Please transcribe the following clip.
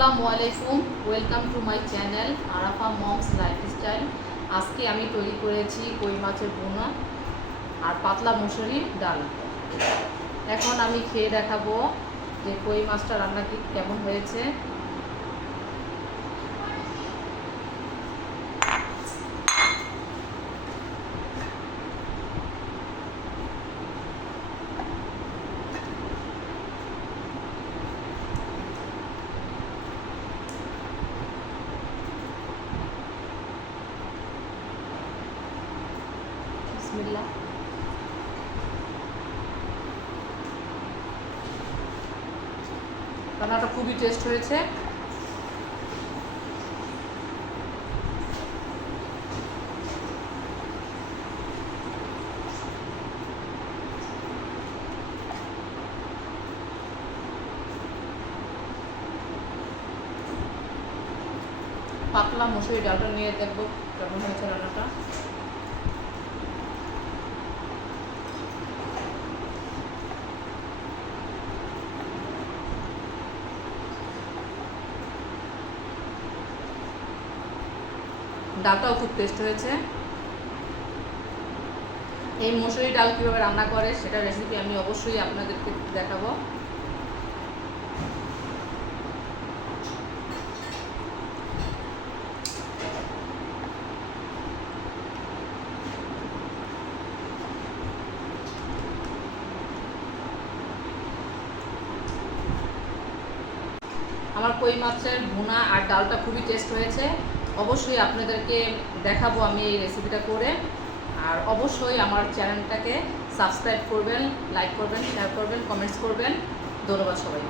আসসালামু আলাইকুম, welcome to my channel Arafah moms lifestyle. আজকে আমি তৈরি করেছি কই মাছের ভুনা আর পাতলা মুসুরির ডাল। এখন আমি খেয়ে দেখাবো যে কই মাছটা রান্না কেমন হয়েছে। বিসমিল্লাহ। রান্নাটা খুবই টেস্ট হয়েছে। পাতলা মুসুরি ডালটা নিয়ে দেখবো কেমন হয়েছে রান্নাটা। ডালটাও খুব টেস্ট হয়েছে। এই মুসুরি ডাল কীভাবে রান্না করে সেটা রেসিপি আমি অবশ্যই আপনাদেরকে দেখাবো। আমার কই মাছের ভুনা আর ডালটা খুবই টেস্ট হয়েছে। অবশ্যই আপনাদেরকে দেখাবো আমি এই রেসিপিটা করে। আর অবশ্যই আমার চ্যানেলটাকে সাবস্ক্রাইব করবেন, লাইক করবেন, শেয়ার করবেন, কমেন্টস করবেন। ধন্যবাদ সবাই।